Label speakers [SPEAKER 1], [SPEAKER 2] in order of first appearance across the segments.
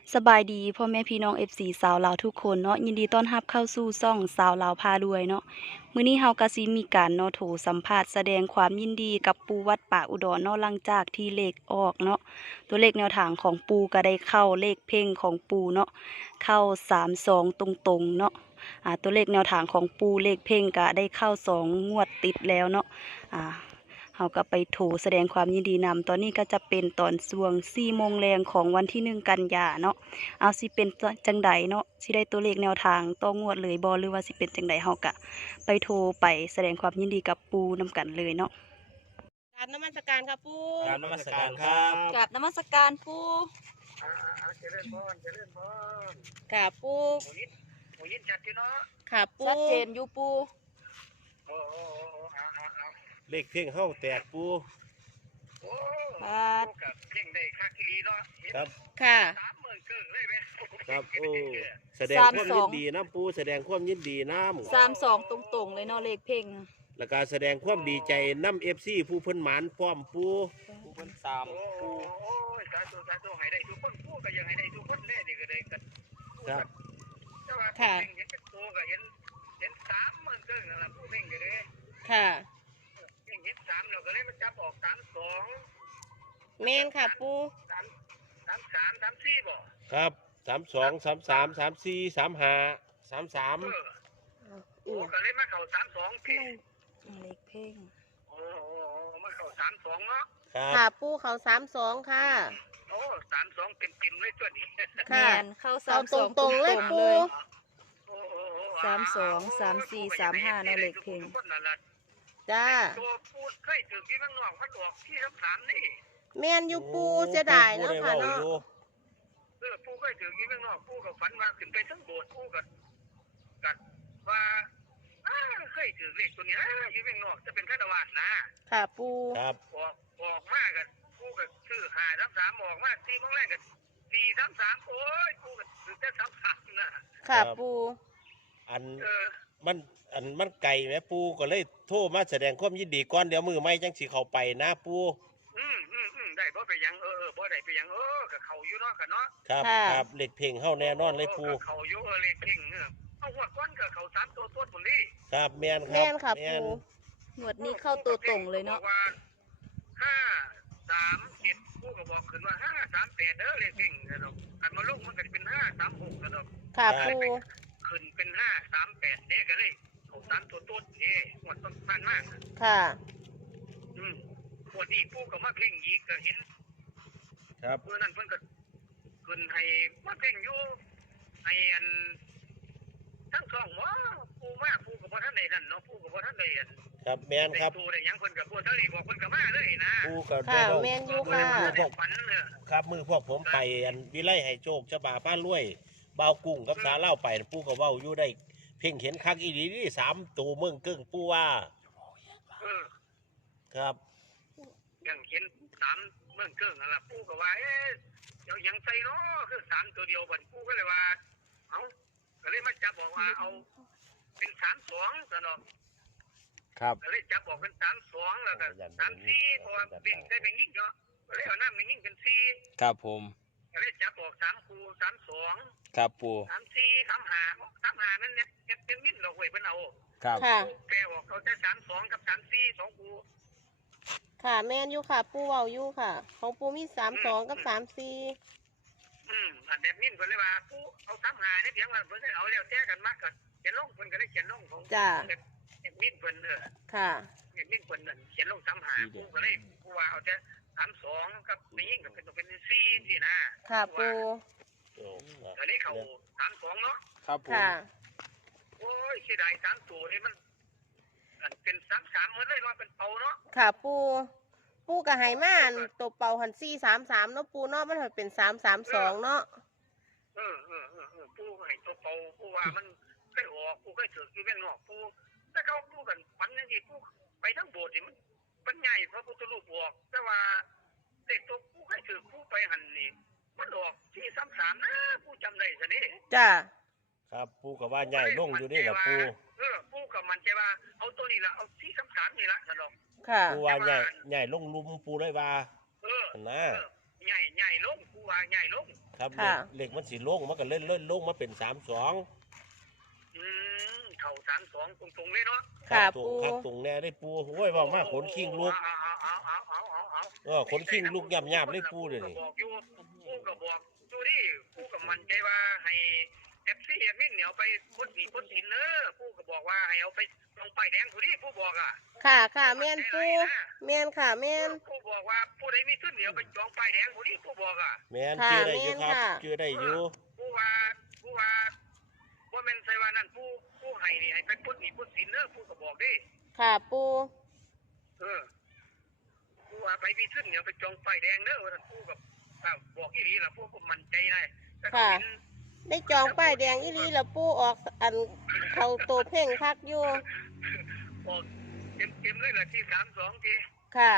[SPEAKER 1] สบายดีพ่อแม่พี่น้อง FC สาวลาวทุกคนเนาะยินดีต้อนรับเข้าสู่ช่องสาวลาวพารวยเนาะมื้อนี้เฮาก็สิมีการเนาะโถสัมภาษณ์แสดงความยินดีกับปู่วัดป่าอุดรเนาะหลังจากที่เลขออกเนาะตัวเลขแนวทางของปู่ก็ได้เข้าเลขเพ่งของปู่เนาะเข้า32ตรงๆเนาะตัวเลขแนวทางของปู่เลขเพ่งก็ได้เข้า2งวดติดแล้วเนาะอ่าเขาก็ไปโถแสดงความยินดีนำตอนนี้ก็จะเป็นตอนช่วง4 โมงแรงของวันที่1 กันยาเนาะเอาสิเป็นจังใดเนาะสิได้ตัวเลขแนวทางต่องวดเลยบ่หรือว่าสิเป็นจังใดเฮาก็ไปโทรไปแสดงความยินดีกับปูนำกันเลยเนาะ
[SPEAKER 2] กราบนมัสการครับปู่
[SPEAKER 3] กราบนมัสการครับ
[SPEAKER 1] กราบนมัสการปู
[SPEAKER 4] เจริญพรเจริญพร
[SPEAKER 2] ครับปู่
[SPEAKER 4] หมูยินจัดที่เนาะ
[SPEAKER 2] ครับปู่
[SPEAKER 1] ชัดเจนอยู่ปู
[SPEAKER 4] โอ้เอา
[SPEAKER 3] เลขเพ่งเข้าแตกปู
[SPEAKER 4] โอ้
[SPEAKER 1] บาด
[SPEAKER 4] กับเพ่งได้ค่ากิลีเนาะ
[SPEAKER 3] ครับ
[SPEAKER 2] ค่ะ
[SPEAKER 4] 30,000เกินเลยไหม
[SPEAKER 3] ครับโอ้แสดงความยินดีน้ำปูแสดงความยินดีน้ำ
[SPEAKER 1] 32ตรงๆเลยเนาะเลขเพ่ง
[SPEAKER 3] แล้วก็แสดงความดีใจน้ำFCผู้เพิ่นหมานพร้อมปูผู้เพิ่นสาม
[SPEAKER 4] โอ้สาธุให้ได้ทุกคนผู้ก็ยังให้ได้ทุกคนเลยนี่ก็ได้กัน
[SPEAKER 3] ครับ
[SPEAKER 4] แต่ว่าเพ่งเห็นเป็นตัวก็เห็น30,000เกินนั่นแหละผู้เพ่งก็เลย
[SPEAKER 2] ค่ะ
[SPEAKER 4] เพ่งเห็น3เราก็เลยมันจับออก32
[SPEAKER 2] แม่นค่ะปู่
[SPEAKER 4] 33 34บ่
[SPEAKER 3] ครับ32 33 34 35 33
[SPEAKER 4] โอ้ก็เลยมาเข้า32พี่
[SPEAKER 1] เลขเพ่ง
[SPEAKER 4] โอ้มาเข้า32เนาะ
[SPEAKER 3] ครับ
[SPEAKER 2] ค่ะปู่เขา32ค่ะ
[SPEAKER 4] โอ้32เต็มเลยตัวนี้
[SPEAKER 2] ค่ะ
[SPEAKER 1] แม่นเข้า
[SPEAKER 2] เอา
[SPEAKER 1] 32
[SPEAKER 2] ตรงๆเลยปู่
[SPEAKER 4] โอ้
[SPEAKER 1] 32 34 35เนาะเลขเพ่ง
[SPEAKER 2] จ้า
[SPEAKER 4] ตัวพูดเคยถึงที่ข้างนอกพัดออกที่33นี่
[SPEAKER 2] แม่นอยู่ปู่เสียดายเนาะค่ะเนาะ
[SPEAKER 4] ปูเคยถึงที่ข้างนอกปูก็ฝันว่าขึ้นไปทั้งโบสถ์ปูก็กัดว่าเคยถึงเลขตัวนี้ที่ข้างนอกจะเป็นฆาตวาสนะ
[SPEAKER 2] ค่ะปู่
[SPEAKER 3] ครับ
[SPEAKER 4] ออกมากันปูก็ซื้อ533ออกมา4โมงแรกก็433โอ้ยปูก็ถือแต่33นะ
[SPEAKER 2] ค่ะปู่
[SPEAKER 3] อัน
[SPEAKER 4] เออ
[SPEAKER 3] มันไก่แม่ปูก็เลยโทรมาแสดงความยินดีก่อนเดี๋ยวมือไม่จังสิเข้าไปนะปู
[SPEAKER 4] ได้บ่ไปยังบ่ได้ไปยังก็เข้าอยู่เนาะกันเนาะ
[SPEAKER 3] ครับครับเลขเพ่งเข้าแน่นอนเลยปู
[SPEAKER 4] เข้าอยู่เลขเพ่งเอาหัวก้อนก็เข้า3ตัวพุ่นนี่
[SPEAKER 3] ครับแม่นครั
[SPEAKER 2] แม่
[SPEAKER 3] บ
[SPEAKER 2] นค่ะ
[SPEAKER 3] แม่น
[SPEAKER 2] ปู่
[SPEAKER 1] งวดนี้เข้าตัวตรงเลยเนาะ
[SPEAKER 4] 537ผู้ก็บอกขึ้นว่า538เลขเพ่งนะดอกอันมาลงมันก็เป็น536นะดอก
[SPEAKER 2] ค่ะปู่
[SPEAKER 4] ขึ้นเป็น538เด้ก็เลยเข้า3ตัวต้นหมดต้องผ่านมาก
[SPEAKER 2] ค่ะ
[SPEAKER 4] พวกนี้ผู้ก็มาเพ่งอีกก็เห็น
[SPEAKER 3] ครับ
[SPEAKER 4] เมื่อนั้นเพิ่นก็ขึ้นให้มาเพ่งอยู่ให้อันทั้งสองว่าผู้มาผู้กับพ่อท่านใดนั่นเนาะผู้กับพ่อท่านใดอัน
[SPEAKER 3] ครับแม่นครับ
[SPEAKER 4] ตัวได้ยังเพิ่นกับพ่อท่านนี่บอกเพิ่นก็มาเลยนะ
[SPEAKER 3] ปูกับ
[SPEAKER 2] ค่ะ
[SPEAKER 3] เดี๋ยว
[SPEAKER 2] แม่นอยู่ค่ะ
[SPEAKER 4] พวกฝันเนี่ย
[SPEAKER 3] ครับมือพวกผมไปอันวิไลให้โชคชะบาป้านรวยเบาวกุ้งกับสาเล่าไปปูก็เว้าอยู่ได้เพ่งเห็นคักอีดีนี่3ตัวเมืองกึ่งปูว่า
[SPEAKER 4] เออ
[SPEAKER 3] ครับ
[SPEAKER 4] ยังเห็น3เมืองเกิ้งนั่นล่ะผู้ก็ว่าเดี๋ยวยังใส่เนาะคือ3ตัวเดียวบัดผู้ก็เลยว่าเอ้าก็เลยมาจับบอกว่าเอาเป็น32ซะเนาะ
[SPEAKER 3] ครับ
[SPEAKER 4] ก็เลยจับออกเป็น32แล้วก็34เพราะว่าเป็นได้เป็นยิ่งเนาะก็เลยเอาน้ำเป็นยิ่งเป็น4
[SPEAKER 3] ครับผม
[SPEAKER 4] ก็เลยจับออก3คู่32
[SPEAKER 3] ครับปู
[SPEAKER 4] 34 35นั่นเนี่ยเป็นมิ้นดอกเว้ยเพิ่นเอา
[SPEAKER 3] ครับ
[SPEAKER 2] ค่ะ
[SPEAKER 4] แปลออกเขาจะ32กับ34 2คู่
[SPEAKER 2] ค่ะแม่นอยู่ค่ะปู่เว้าอยู่ค่ะ ของปู่มี32กับ34
[SPEAKER 4] อันแบบมิ้นเพิ่นเลยว่าผู้เอา35นี่เพียงว่าเพิ่นเอาแล้วแต่กันมากก็เขียนลงเพิ่นก็เลยเขียนลงของ
[SPEAKER 2] จ้า
[SPEAKER 4] แบบมิ้นเพิ่น
[SPEAKER 2] ค่ะ
[SPEAKER 4] แบบมิ้นเพิ่นนั่นเขียนลง35ผู้ก็เลยผู้ว่าเอาแต่32กับไม่ยิ่งก็เป็นต้องเป็น4สินะ
[SPEAKER 2] ค่ะปู่
[SPEAKER 4] ก็เลยเข้า32เนาะ
[SPEAKER 3] ครับผม
[SPEAKER 2] ค่ะ
[SPEAKER 4] โอ้ยเสียดาย3ตัวนี่มันอันเป็น33เหมือนเลยว่าเป็นเป่าเนาะ
[SPEAKER 2] ค่ะปู่ก็ให้มาอันตัวเป่าหัน433เนาะปู่เนาะมันเป็น332เนาะ
[SPEAKER 4] ผู้ให้ตัวเป่าผู้ว่ามันเคยออกผู้เคยถืออยู่เมืองนอกผู้แต่เขาผู้กันฝันจังซี่ผู้ไปทั้งโบสถ์นี่มันใหญ่พระพุทธรูปบอกแต่ว่าเด็กตัวผู้เคยถือผู้ไปหันนี่มันออก433นะผู้จำได้ซะนี่
[SPEAKER 2] จ้า
[SPEAKER 3] ครับปูกับว่าใหญ่ลงอยู่นี่แหละปู
[SPEAKER 4] ผู้กับมันใจว่าเอาตัวนี้ละเอา433นี่ละซะดอก
[SPEAKER 2] ค่ะ
[SPEAKER 3] ปูว่าใหญ่ลงลุมปูเลยว่านะ
[SPEAKER 4] ใหญ่ลงผู้ว่าใหญ่ลง
[SPEAKER 3] ครับ
[SPEAKER 2] ค่ะ
[SPEAKER 3] เลขมันสิลงมันก็เล่นลงมาเป็น32
[SPEAKER 4] เข่า32ตรงๆเลยเนาะ
[SPEAKER 2] ค่ะ
[SPEAKER 3] ตรง
[SPEAKER 2] ปู
[SPEAKER 3] ครับตรงแน่ได้ปูโอ้ยเว้ามาขนขิงลูก
[SPEAKER 4] เอา
[SPEAKER 3] ขนขิงลูกย่ำๆเลยปูเดี๋ยวนี้
[SPEAKER 4] บอกอยู่ปูก็บอกดูดิปูก็มั่นใจว่าให้ FC แอดมินเนี่ยเอาไปพ้นหนี้พ้นสินเนอะปูก็บอกว่าให้เอาไปลงป้ายแดงผู้นี้ปูบอกอ่ะ
[SPEAKER 2] ค่ะค่ะแม่นปูแม่นค่ะแม่น
[SPEAKER 4] ปูบอกว่าผู้ใดมีทุนเดี๋ยวไปจองป้ายแดงผู้นี้ปูบอกอ่ะ
[SPEAKER 3] แม่น
[SPEAKER 2] ค่ะ
[SPEAKER 3] เจอได้อยู่ครับ
[SPEAKER 2] แม่นค่ะ
[SPEAKER 3] เจอได้อยู่
[SPEAKER 4] ปูว่าว่าแม่นใส่ว่านั่นปูให้นี่ให้ไปพ้นหนี้พ้นสินเนอะปูก็บอกดิ
[SPEAKER 2] ค่ะปู
[SPEAKER 4] ปูว่าไปมีทุนเดี๋ยวไปจองป้ายแดงเนอะว่าท่านปูกับบอกอีหลีล่ะปูก็มั่นใจได้แต่ก็เห็น
[SPEAKER 2] ได้จองป้ายแดงอีหลีแล้วปูออกอันเขาโตเพ่งคักอยู่
[SPEAKER 4] บอกเต็มเลยล่ะที่32ที
[SPEAKER 2] ค่ะ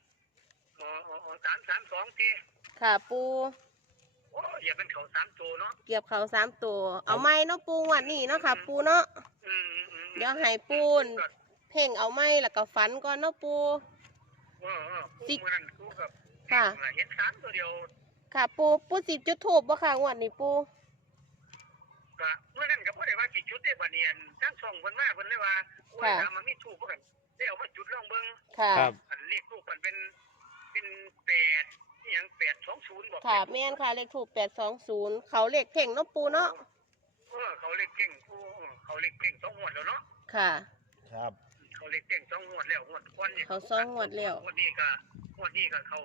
[SPEAKER 4] 332ที
[SPEAKER 2] ค่ะปู
[SPEAKER 4] โอ้อย่าเป็นเขา3ตัวเนาะ
[SPEAKER 2] เก็บเขา3 ตัวเอาไม้เนาะปูงวันนี้เนาะค่ะ ปูเนาะเดี๋ยวให้ปูนเพ่งเอาไม้แล้วก็ฝันก่อนเนาะปู
[SPEAKER 4] ปูมื้อนั้นปูกับ
[SPEAKER 2] ค่ะ
[SPEAKER 4] เห็น3ตัวเดียว
[SPEAKER 2] ค่ะปูสิจุดทูบบ่ค่ะงวดนี้ปู
[SPEAKER 4] ก็เมื่อนั้นก็บ่ได้ว่าสิจุดได้บัดนี้ทั้งสองเพิ่นมาเพิ่นเลยว่าโอ้ยถ้ามันมีทูบบ่กันได้เอามาจุดลองเบิ่ง
[SPEAKER 2] ค่ะ
[SPEAKER 3] ครับ
[SPEAKER 4] อันเลขทูบมันเป็น8อีหยัง820บ่
[SPEAKER 2] ค่ะแม่นค่ะเลขถูก820เขาเลขเพ่งเนาะปูเนาะ
[SPEAKER 4] เขาเลขเก่งปูเขาเลขเก่ง2งวดแล้วเนาะ
[SPEAKER 2] ค่ะ
[SPEAKER 3] ครับ
[SPEAKER 4] เขาเลขเก่ง2งวดแล้วงวดก่อนนี่
[SPEAKER 2] เขา2งวดแล้ว
[SPEAKER 4] งวดนี้ก็เขา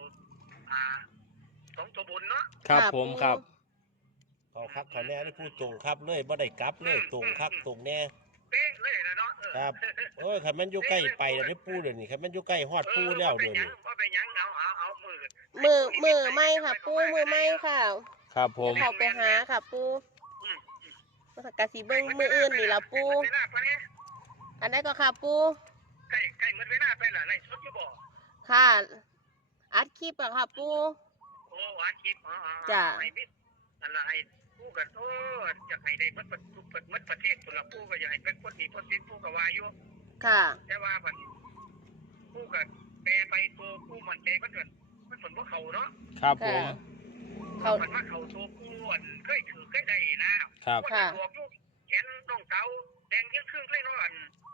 [SPEAKER 4] 2ตัวบนเนาะ
[SPEAKER 5] ครับ
[SPEAKER 2] ะ
[SPEAKER 5] ผม
[SPEAKER 2] ปู
[SPEAKER 5] ครับ
[SPEAKER 3] เขาคักคะแนนนี่พูดตรงครับเลยบ่ได้กลับเลยตรงคักตรงแน่
[SPEAKER 4] เป๊ะเลยนะเนาะ
[SPEAKER 3] ครับโอ้ยคันแมันอยู่ใกล้ไปแล้วได้ปูเดี๋ยวนี้คันแมันอยู่ใกล้ฮอดปูแล้วเดี๋ยวนี้
[SPEAKER 4] ว่าไปยังเอามือ
[SPEAKER 2] มือไม่ค่ะ ปูมือไม่ค่ะ
[SPEAKER 5] ครับผม
[SPEAKER 2] เขาไปหาค่ะปูกะสิเบิ้งมืออื่นนี่ละปู อันนั้นก็ค่ะปู
[SPEAKER 4] ไก่มือเวลาไปละไรชดอยู่บ่
[SPEAKER 2] ค่ะ อัดคลิปอะค่ะปู
[SPEAKER 4] โอ้หวานคลิปอะไรปูกันโอ้อยากให้ได้มัดประเทศตัวละปูก็อยากให้เป็นคนดีคนสิ้นปูก็ว่าอยู่
[SPEAKER 2] ค่ะ
[SPEAKER 4] แต่ว่ามันปูกันแปรไปตัวปูมันใจมันผลว่าเขาเนาะ
[SPEAKER 5] ครับผ
[SPEAKER 2] ค่ะ
[SPEAKER 5] ม
[SPEAKER 2] เขา
[SPEAKER 4] มันว่าเขาตัวปูเคยถือเคยได้นะครับ
[SPEAKER 2] ค่ะ
[SPEAKER 4] บอกลูกแขนน้องเตาแดงยิ่งครึ่งเลยเนาะ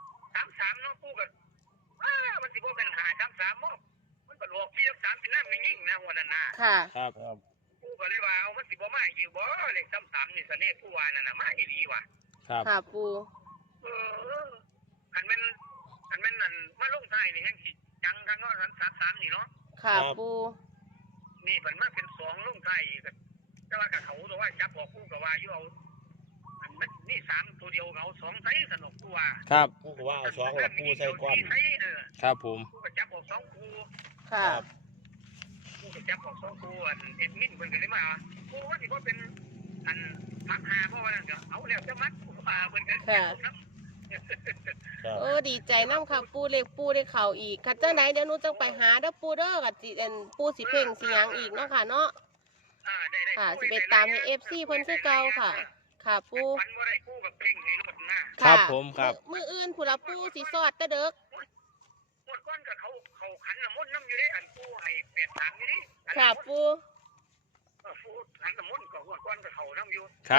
[SPEAKER 4] 33เนาะปูกันมันสิบ่เป็นหา33มั้งมันก็หลอกพี่3เป็นน้ำไม่ยิ่งนะหัวนั่นน่ะ
[SPEAKER 2] ค่ะ
[SPEAKER 5] ครับ
[SPEAKER 4] ปูก็เลยว่าเอามันสิบ่มาอยู่บ่เลข33นี่เสน่ห์ผู้ว่านั่นน่ะมาอีหลีว่ะ
[SPEAKER 5] ครับ
[SPEAKER 2] ค่ะปู
[SPEAKER 4] อันแม่นนั่นมาลงท้ายนี่แฮงสิจังกันเนาะ33นี่เนาะ
[SPEAKER 2] ค่ะปู
[SPEAKER 4] นี่เพิ่นมาเป็น2ลงท้ายอีกแต่ว่ากับเขาตัวว่าจับออกปูก็ว่าอยู่เอาอันมันนี่3ตัวเดียวเอา2ไสสนุกผู้ว่า
[SPEAKER 5] ครับ
[SPEAKER 3] ปูก็ว่าเอา2แล้วปูใส่ก้อน
[SPEAKER 5] ครับผม
[SPEAKER 4] ปูก็จับออก2คู่
[SPEAKER 2] ค่ะ
[SPEAKER 4] ปูก็จับออก2คู่อันเอ็ดมินเพิ่นก็เลยมาปูว่าสิบ่เป็นอันพักหาเพราะว่านั่นก็เอาแล้วจะมัดผู้ว่าเพิ่นก็
[SPEAKER 2] ค่ะ
[SPEAKER 3] ครับ
[SPEAKER 2] ดีใจน้ำค่ะปูเลขปูได้เข่าอีกค่ะจังไหนเดี๋ยวหนูจะไปหาเด้อปูเด้อกับจิอันปูสิเพ่งสิหยังอีกเนาะค่ะเนาะ
[SPEAKER 4] ได้
[SPEAKER 2] ค่ะสิไปตามให้ FC เพิ่นคือเก่าค่ะ ค่ะปู
[SPEAKER 4] มันบ่ได้คู่กับเพ่งให้รถนะ
[SPEAKER 5] ครับผมครับ
[SPEAKER 2] มืออื่นผู้ละปูสิสอดแตะเด็ก
[SPEAKER 4] หมดก้อนกับเขาขันน้ำมนต์น้ำอยู่ได้อันปูให้8 อยู่นี่
[SPEAKER 2] ค่ะปู
[SPEAKER 4] ปูขันน้ำมนต์กับหมดก้อนกับเขาน้ำอยู่
[SPEAKER 5] ครับ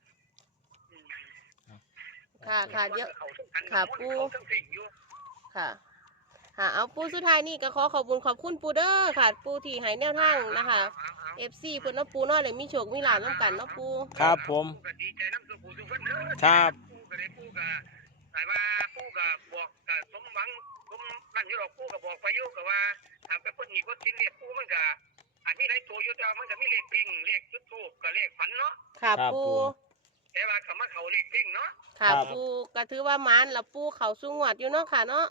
[SPEAKER 2] ค่ะเดี๋ยว
[SPEAKER 4] เขาทั้งขัน
[SPEAKER 2] ค่ะ
[SPEAKER 4] น้ำมนต์
[SPEAKER 2] ปู
[SPEAKER 4] เขาทั้งเพ่งอยู่
[SPEAKER 2] ค่ะเอาปูสุดท้ายนี่ก็ขอบคุณขอบคุณปูเด้อค่ะ ปูที่ให้แนวทางนะคะ FC เพิ่นเนาะปูเนาะเลยมีโชคมีลาภนํกันเนาะปู
[SPEAKER 5] ครับผม
[SPEAKER 4] ก็ดีใจน้ำสุขสุขเด้อ
[SPEAKER 5] ครับ
[SPEAKER 4] ปูก็ได้ปูก็แต่ว่าปูก็บอกก็สมหวังสมนั่นอยู่หรอกปูก็บอกไปอยู่ก็ว่าถ้าเป็นคนนี้คนสินเรียกปูมันก็อันนี้หลายตัวอยู่แต่มันก็มีเลขเพ่งเลขจุดทูบกับเลขฝันเนาะ
[SPEAKER 2] ค่ะ
[SPEAKER 5] ครับ
[SPEAKER 2] ปู
[SPEAKER 5] ปู
[SPEAKER 4] แต่ว่าคำว่าเขาเลขเพ่งเนาะ
[SPEAKER 2] ค่ะปูก็ถือว่าหมานละปูเขาสูงหวัดอยู่เนาะค่ะเนาะ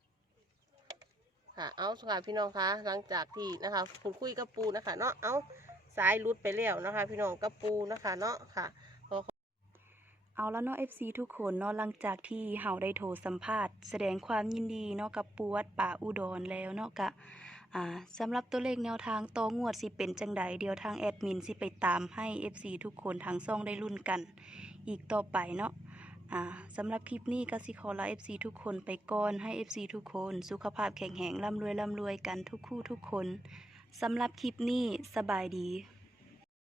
[SPEAKER 2] ค่ะเอาค่ะพี่น้องคะหลังจากที่นะคะคุณคุยกับปูนะคะเนาะเอาสายรุดไปแล้วนะคะ พี่น้องกับปูนะคะเนาะค่ะ
[SPEAKER 1] เอาแล้วเนาะ FC ทุกคนเนาะหลังจากที่เฮาได้โทรสัมภาษณ์แสดงความยินดีเนาะกับปูวัดป่าอุดรแล้วเนาะกะสำหรับตัวเลขแนวทางต่องวดสิเป็นจังใดเดี๋ยวทางแอดมินสิไปตามให้ FC ทุกคนทางซ่องได้รุ่นกันอีกต่อไปเนาะสำหรับคลิปนี้ก็สิขอลา FC ทุกคนไปก่อนให้ FC ทุกคนสุขภาพแข็งแรงร่ำรวยกันทุกคู่ทุกคนสำหรับคลิปนี้สบายดี